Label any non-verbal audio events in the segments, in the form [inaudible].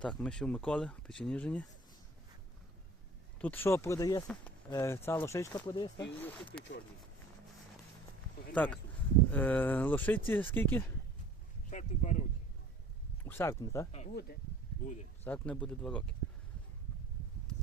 Так, ми ще в Миколи, печеніжені. Тут що продається? Е, ця лошичка продається? Тут Так. Е, лошиці скільки? Шарти два роки. У серпні, так? Буде. Буде. В серпні буде 2 роки.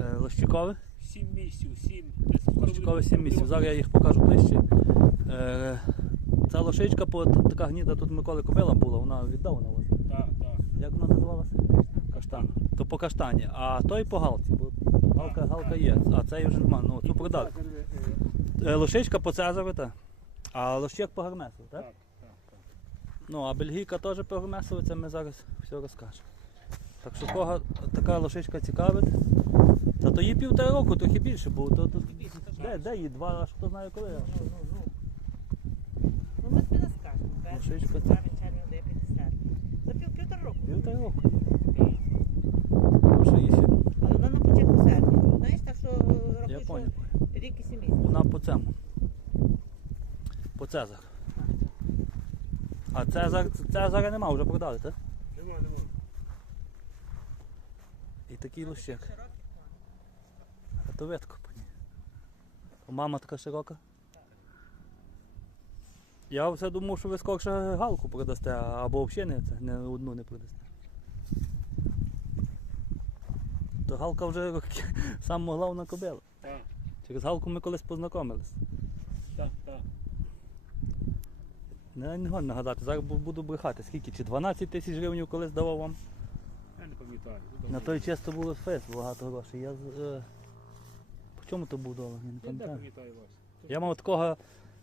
Е, лощикове? Сім місяців, сім. Лощикове 7 місяців. Зараз я їх покажу ближче. Е, ця лошичка, по, така гніда тут Миколи кобила була, вона віддавна. Так, так. Як вона називалася? Каштан. То по каштані, а той по галці, бо галка, галка є, а цей вже нема. Ну, цю продали. Е, Лошичка по Цезарю, так. А лощик по Гермесу, так? Так, так, так. Ну, а бельгійка теж по Гермесу, це ми зараз все розкажемо. Так що кого така лошичка цікавить. Та то їй півтора року, трохи більше, бо то, то, де, де їй два, аж хто знає коли. Ну, ну, ну. Ну, ми тобі не скажемо. Лошичка, де 50. За пів, півтора року. Півтора року. Що ще? Але вона на початку серпня. Знаєш, так що Я рахуй, що рік і сім місяців. Вона по цьому. По Цезар. А Цезар, Цезаря нема, вже продали, так? Нема, нема. І такий. Широкий. А то ветко по ній. А Мама така широка. Я все думав, що ви скорше галку продасте, або взагалі не, це, не одну не продасте. То галка вже роки- [laughs] сам головна кобила. Так, Через галку ми колись познайомились. так, так. Не, не гон нагадати, зараз буду брехати. Скільки? Чи 12 тисяч гривень колись давав вам? Я не пам'ятаю. На той чисто було фес, багато грошей. Я. Е... По чому то був долар? Я не не пам'ятаю. Я мав такого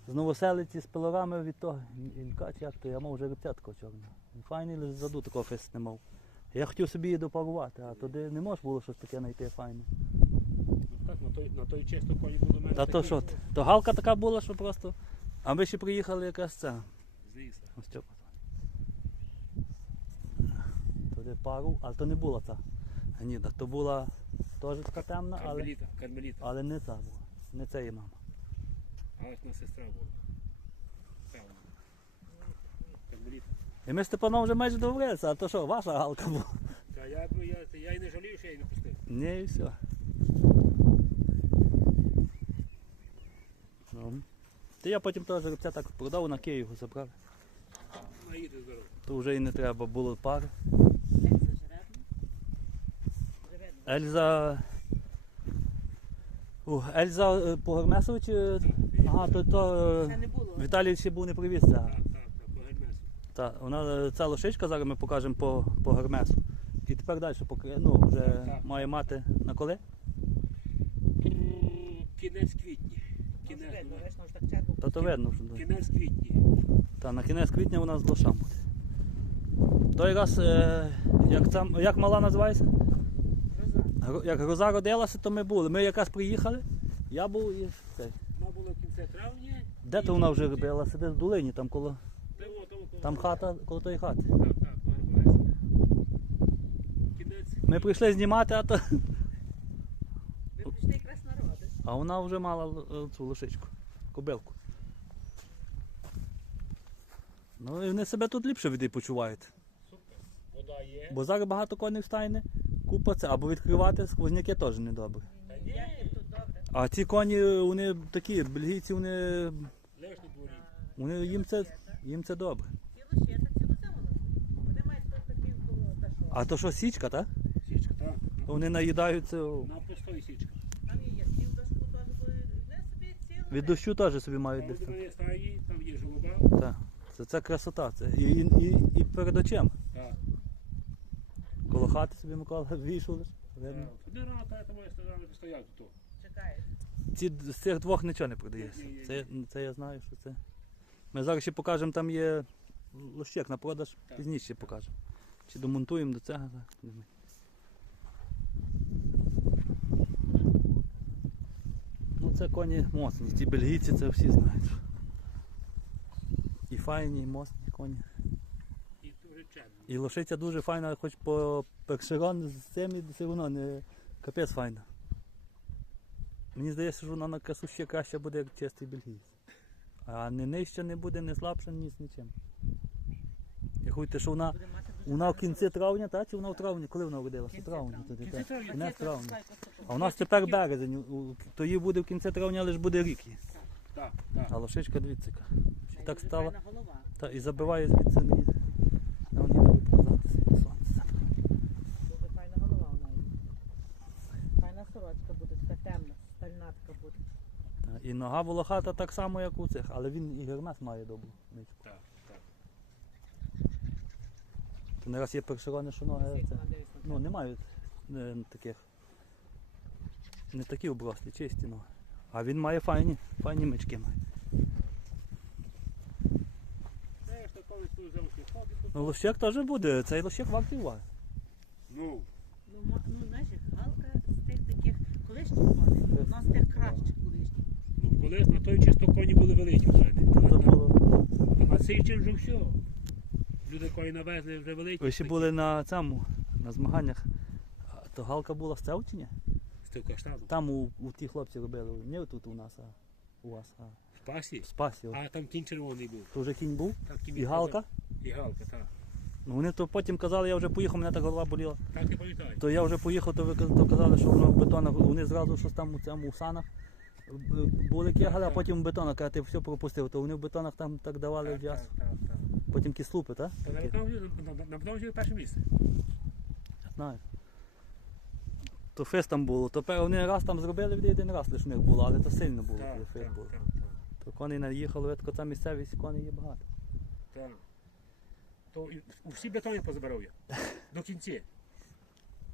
з новоселиці з пилорами від того Ілька, чи як то, я мав жеребця такого чорного. Файний заду такого фес не мав. Я хотів собі її допарувати, а туди не можна було щось таке знайти файне. Ну, так, на той, на той чесно коні було мене. Та то що ти? То галка така була, що просто. А ми ще приїхали якраз це. З. Ось цього. Туди пару, але то не була ця гніда. То була теж така темна, але, Кармеліта, кармеліта. але не ця була. Не це її мама. А ось на сестра була. Певно. Кармеліта. І ми з Степаном вже майже договорилися, а то що, ваша галка була? Та я, б- я, я і не жалію, що я її не пустив. Ні, і все. Ну. Та я потім теж жеребця так продав, на Київ його забрав. Наїде здорово. То вже і не треба було пари. Ельза. О, Ельза е, по Гермесову чи. Ага, то, то е. Віталій ще був не привіз це. Так, так, так, по гермесу. Та, вона, е, ця лошичка зараз ми покажемо по, по Гермесу. І тепер далі поки, ну, вже Так, має мати на коли? Кінець квітня. Кінець, видно, ну. Та то видно, що. кінець квітня. Та на кінець квітня у нас з лошам буде. Той раз, е, як, там, як мала називається? Гроза. Як гроза родилася, то ми були. Ми якраз приїхали. Я був і цей. Вона була в кінці травня. Де то вона вже робила? Сидить в долині, там коло. Там, хата, коло тої хати. Так, так. Кінець. Ми прийшли знімати, а то. Ви прийшли якраз народи. А вона вже мала цю лошичку, кобилку. Ну і вони себе тут ліпше від почувають. Супер. Вода є. Бо зараз багато коней встане, купа це, або відкривати сквозняки теж недобре. Та ні. тут добре. А ці коні, вони такі, бельгійці, вони, на дворі. вони їм це, їм це добре. Цілу ще, це цілу зиму носить. Вони мають тут такі коло та що. А то що січка, так? Січка, так. Вони наїдаються На пустої січка. Там є стіл дошку теж, вони собі цілу. від дощу теж собі мають десь. там. де стаї, там є жолоба. Так. Це, це красота. Це. І, і, і, і перед очем. Так. Коло хати собі Микола. Видно. Туди рано, та тому я стояв, стояв тут. Ці з цих двох нічого не продається. Ні, ні, Це, це я знаю, що це. Ми зараз ще покажемо, там є лощек на продаж, Так. пізніше ще покажемо. Чи домонтуємо до цього. Так. Ну це коні моцні, ці бельгійці це всі знають. І файні, і моцні коні. І дуже. І лошиця дуже файна, хоч по першерон з цим і все одно не капець файна. Мені здається, що вона на красу ще краще буде, як чистий бельгійць. А не нижче не буде, не слабше, ні з нічим. І що вона Вона в кінці травня, та? Чи вона в травні? Коли вона родилася? В травні. тоді, травня. Кінець травня. А у нас тепер березень. у- у- То їй буде в кінці травня, але ж буде рік. їй. Так, так. А лошичка дивіться. яка. Ще так стала. Та, і забиває звідси мені. На мені треба показати світло сонце. Дуже файна голова у неї. Файна сорочка буде, така темна, стальнатка буде. Та, І нога волохата так само, як у цих, але він і гермес має добру ничку. Так, так. То не раз є першерони, що ноги. Це, вона ну, тебе? не мають е, таких. Не такі оброслі, чисті ноги. А він має файні, файні мечки має. То то... Ну лощек теж буде, цей лощек вартий уваги. Ну, Ну, ма- ну, знаєш, галка з тих таких колишніх коней, вона з тих кращих колишніх. ну, колись на той чисто коні були великі вже. То було. А цей чин вже все. Люди коні навезли вже великі. Ви ще були на цьому, на змаганнях. А То галка була з цього чи ні? З тим каштаном. Там у, у ті хлопці робили, не тут у нас, а у вас, а В пасі. в спасі. А там кінь червоний був. То вже кінь був? Там кінь І галка? І галка, так. Ну вони то потім казали, я вже поїхав, мене так голова боліла. Так і пам'ятаю. То я вже поїхав, то ви каз- то казали, що воно в бетонах, вони зразу щось там у цьому у санах б- були кегали, а потім в бетонах, а ти все пропустив, то вони в бетонах там так давали Так, в так, так, так. Потім кислупи, так? Та на- вже перше місце. Знаю. То фест там було, то вони раз там зробили один раз лише в них було, але то сильно було, коли фест було. То коней наїхали, видко, там місцевість коней є багато. так. То всі бетони позабирав я. До кінці.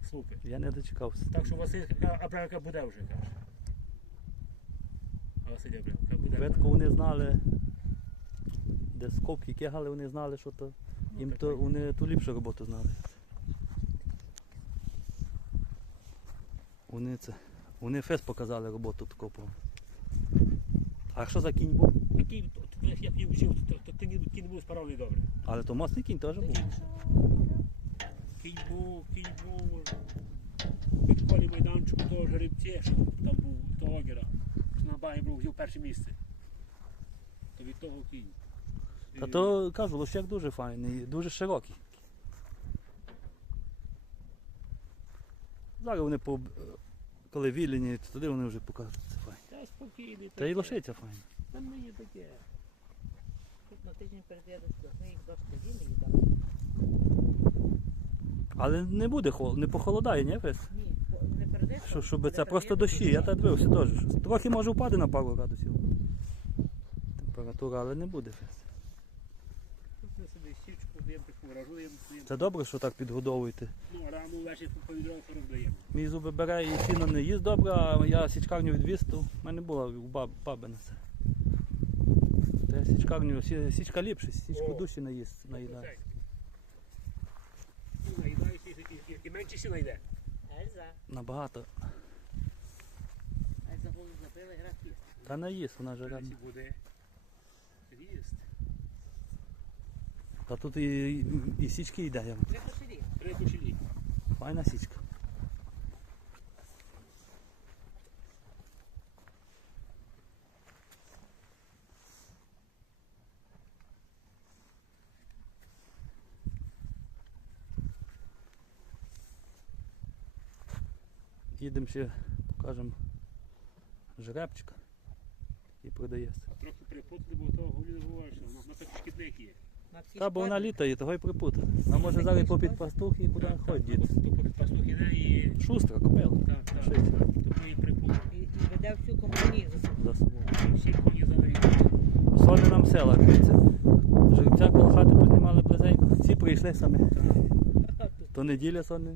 Слупи. Я не дочекався. Так що Василь Абревка буде вже, каже. А Василь Абревка буде. Видко вони знали, де скобки кегали, вони знали, що то Ну, їм то вони ту ліпшу роботу знали. Вони це. Вони фест показали роботу таку. по- А що за кінь був? То- то, як я б вчив, то, то кінь, кінь був справний добре. Але то моцний кінь теж був. Кінь був, кінь був. Під майданчику того жеребця, що там був того огіра. На багі був взяв перше місце. То від того кінь. Та то кажу, лощак дуже файний, дуже широкий. Зараз вони по коли вільні, то тоді вони вже покажуть це файно. Та спокійний. Та й лошиця файна. Та не є таке. Тут на тиждень перед до їх дошки вільні їдали. Але не буде холод, не похолодає, ні, фест? Ні, не перед Що, щоб це просто дощі, я так дивився теж. Трохи може впаде на пару градусів. Температура, але не буде фест. Тут ми собі січку даємо таку ражуємо. Це добре, що так підгодовуєте. Ну, рано ввечері по відрою роздаємо. Мій зуби бере і сіно не їсть добре, а я січкарню відвіз, то в мене була у баб, баби на це. Та я січкарню, сі- січка ліпше, січку душі наїсть, наїдає. Ну, наїдаєшся і, і, і, і менше сіна йде. Ельза. Набагато. Ельза голову забила, фіст. Та не їсть, вона. Зараз буде Та тут і, і, січки йде. я вам. Три кошелі. Три кошелі. Файна січка. Їдемо ще, покажемо жеребчика і продається. Трохи припутати, бо того голі не буває, що воно так шкідник є. На Та бо вона літає, того й припутати. А може зараз попід пастух і куди ходить. Попід пастух іде і... Шустра кобила. Так, так, Шиця. так. То ми її припутали. І, і веде всю компанію за собою. За собою. Всі коні задають. Соли нам села, дивіться. Жеребця коло хати піднімали близенько. Всі прийшли самі. То неділя сони.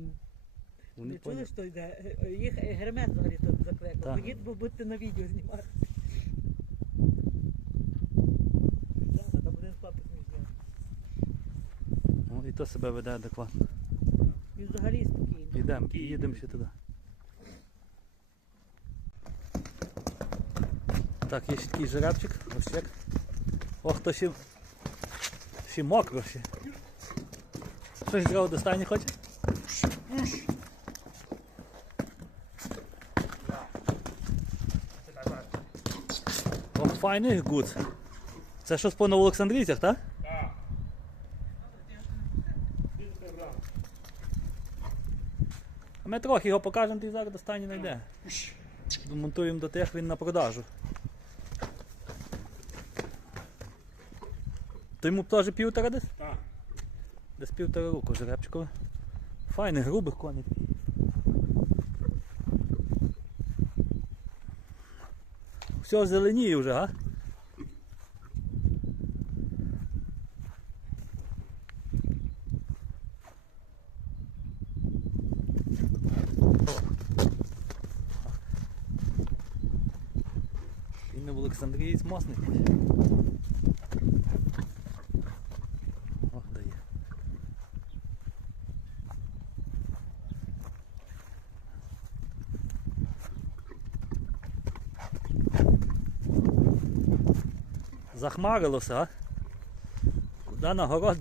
Вони Ви чули, що йде? Їх гермес взагалі тут закликав. Так. Ходіть, бо будете на відео знімати. Так, Там один хлопець не зняв. Ну, і то себе веде адекватно. Він взагалі спокійний. Йдемо, їдемо ще туди. Так, є ще такий жеребчик, ось чек. Ох, то ще, ще мокро ще. Щось зразу до стайні хоче? Ох, файний гуц. Це щось по Новоолександрійцях? Так. Ми трохи його покажемо, ти зараз до стані не йде. Домонтуємо до тих, він на продажу. То йому теж півтора десь? Так. Десь півтора року жеребчикове. Файний, грубих коней. Все зеленіє вже, а? Він в Олександрії мосний. Ох, дає. Захмарилося, а? Куди на город?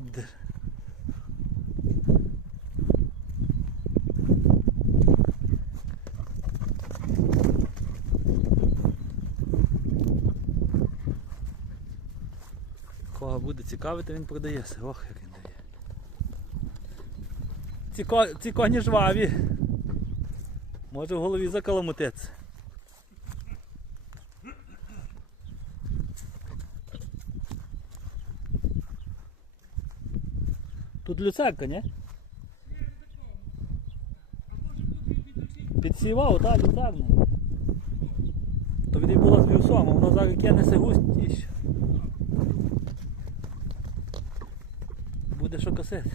Цікавити, він продається. Ох, як він дає. Ці, ко... Ці коні жваві. Може в голові закаламутеться. Тут люцерка, ні? Підсівав, так, люцерна. То від була з вівсом, а воно зараз кинеться густіше. Буде що косити.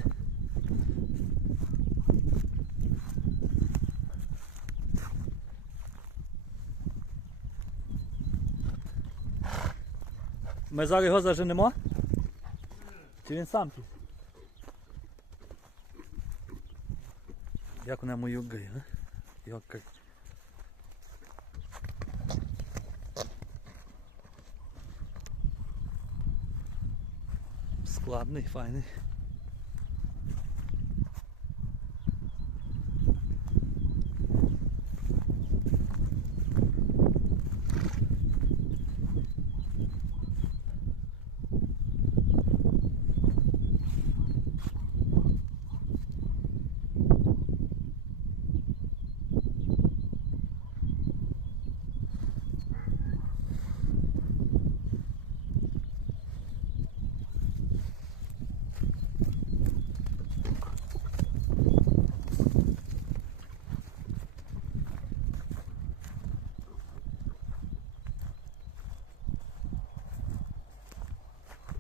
Ми зараз його заженемо? Чи він сам тут? Як вона мою гай, а? Як Складний, файний.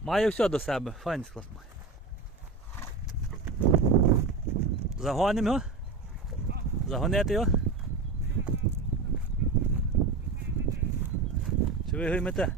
Має все до себе, файний склад має. Загонимо його? Загонити його? Чи ви його?